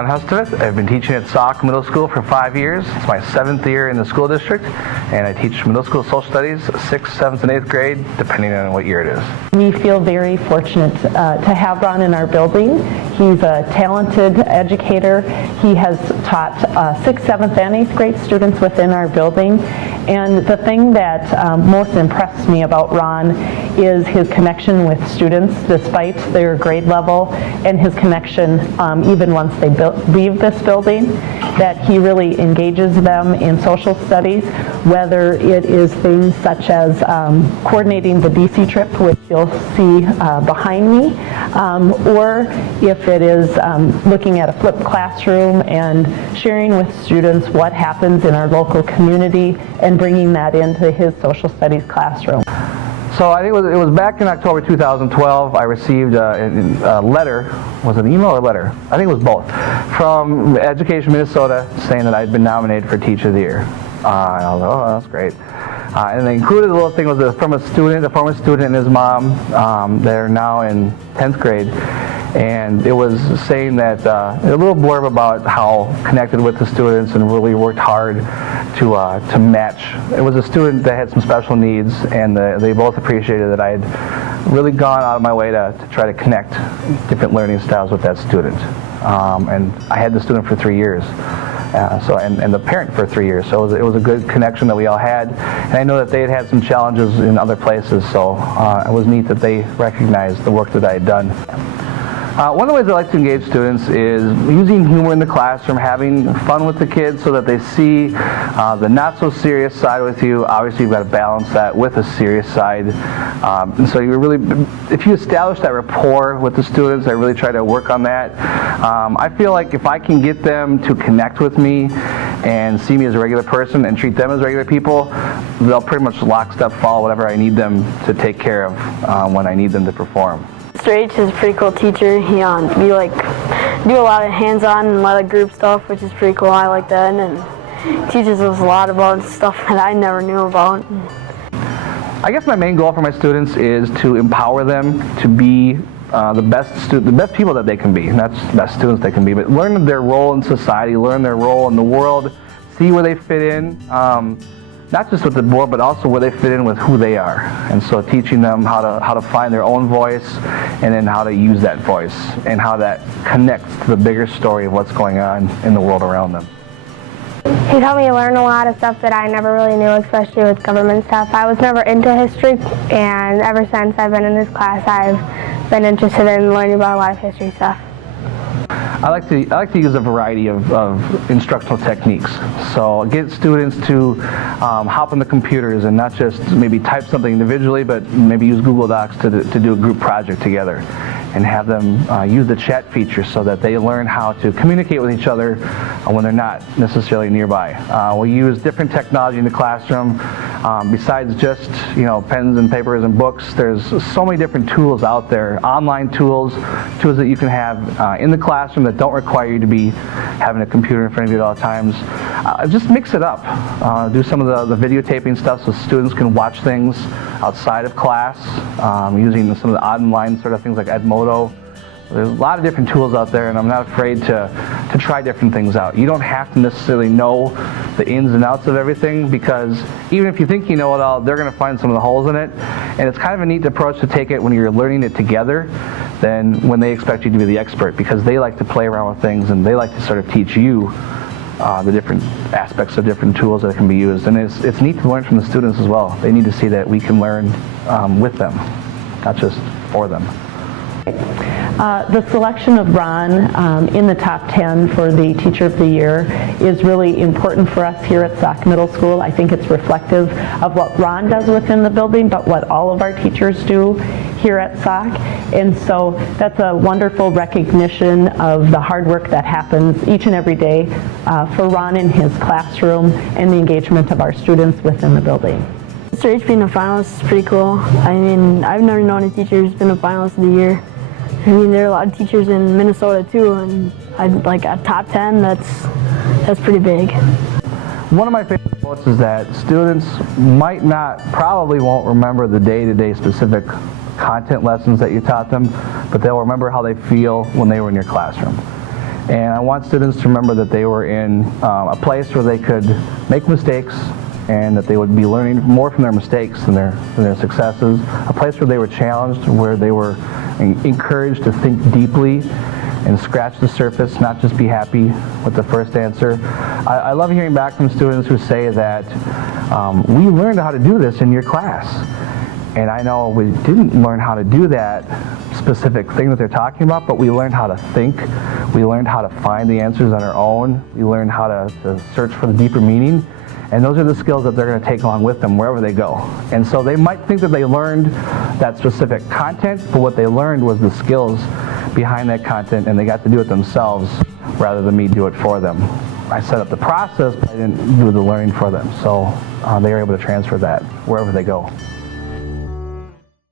Ron Hustvedt. I've been teaching at Salk Middle School for 5 years. It's my 7th year in the school district, and I teach middle school social studies, 6th, 7th, and 8th grade, depending on what year it is. We feel very fortunate to have Ron in our building. He's a talented educator. He has taught 6th, 7th, and 8th grade students within our building. And the thing that most impressed me about Ron is his connection with students despite their grade level, and his connection even once they leave this building, that he really engages them in social studies, whether it is things such as coordinating the DC trip, which you'll see behind me, or if it is looking at a flipped classroom and sharing with students what happens in our local community and bringing that into his social studies classroom. So I think it was back in October 2012, I received a letter. Was it an email or a letter? I think it was both, from Education Minnesota saying that I'd been nominated for Teacher of the Year. I was like, oh, that's great. And they included a little thing from a former student and his mom. They're now in 10th grade. And it was saying that, a little blurb about how connected with the students and really worked hard to match. It was a student that had some special needs, and they both appreciated that I had really gone out of my way to try to connect different learning styles with that student. And I had the student for 3 years. And the parent for 3 years, so it was a good connection that we all had, and I know that they had some challenges in other places, so it was neat that they recognized the work that I had done. One of the ways I like to engage students is using humor in the classroom, having fun with the kids so that they see the not so serious side with you. Obviously you've got to balance that with a serious side. And so if you establish that rapport with the students, I really try to work on that. I feel like if I can get them to connect with me and see me as a regular person and treat them as regular people, they'll pretty much lockstep follow whatever I need them to take care of when I need them to perform. Mr. H is a pretty cool teacher. We do a lot of hands-on and a lot of group stuff, which is pretty cool. I like that, and he teaches us a lot about stuff that I never knew about. I guess my main goal for my students is to empower them to be the best people that they can be, not just the best students they can be, but learn their role in society, learn their role in the world, see where they fit in. Not just with the board, but also where they fit in with who they are. And so teaching them how to find their own voice, and then how to use that voice, and how that connects to the bigger story of what's going on in the world around them. He helped me learn a lot of stuff that I never really knew, especially with government stuff. I was never into history, and ever since I've been in this class, I've been interested in learning about a lot of history stuff. I like to use a variety of instructional techniques. So get students to hop on the computers and not just maybe type something individually, but maybe use Google Docs to do a group project together, and have them use the chat feature so that they learn how to communicate with each other when they're not necessarily nearby. We use different technology in the classroom. Besides just pens and papers and books, there's so many different tools out there, online tools that you can have in the classroom that don't require you to be having a computer in front of you at all times. Just mix it up. Do some of the videotaping stuff so students can watch things outside of class, using some of the online sort of things like Edmodo. There's a lot of different tools out there, and I'm not afraid to try different things out. You don't have to necessarily know the ins and outs of everything, because even if you think you know it all, they're going to find some of the holes in it. And it's kind of a neat approach to take it when you're learning it together than when they expect you to be the expert, because they like to play around with things, and they like to sort of teach you the different aspects of different tools that can be used. And it's neat to learn from the students as well. They need to see that we can learn with them, not just for them. The selection of Ron in the top 10 for the Teacher of the Year is really important for us here at Salk Middle School. I think it's reflective of what Ron does within the building, but what all of our teachers do here at Salk. And so that's a wonderful recognition of the hard work that happens each and every day for Ron in his classroom and the engagement of our students within the building. Mr. H being a finalist is pretty cool. I mean, I've never known a teacher who's been a finalist of the year. I mean, there are a lot of teachers in Minnesota too, and like a top 10, that's pretty big. One of my favorite quotes is that students probably won't remember the day-to-day specific content lessons that you taught them, but they'll remember how they feel when they were in your classroom. And I want students to remember that they were in a place where they could make mistakes and that they would be learning more from their mistakes than their successes. A place where they were challenged, where they were encouraged to think deeply and scratch the surface, not just be happy with the first answer. I love hearing back from students who say that we learned how to do this in your class. And I know we didn't learn how to do that specific thing that they're talking about, but we learned how to think. We learned how to find the answers on our own. We learned how to search for the deeper meaning. And those are the skills that they're going to take along with them wherever they go. And so they might think that they learned that specific content, but what they learned was the skills behind that content, and they got to do it themselves rather than me do it for them. I set up the process, but I didn't do the learning for them. So they were able to transfer that wherever they go.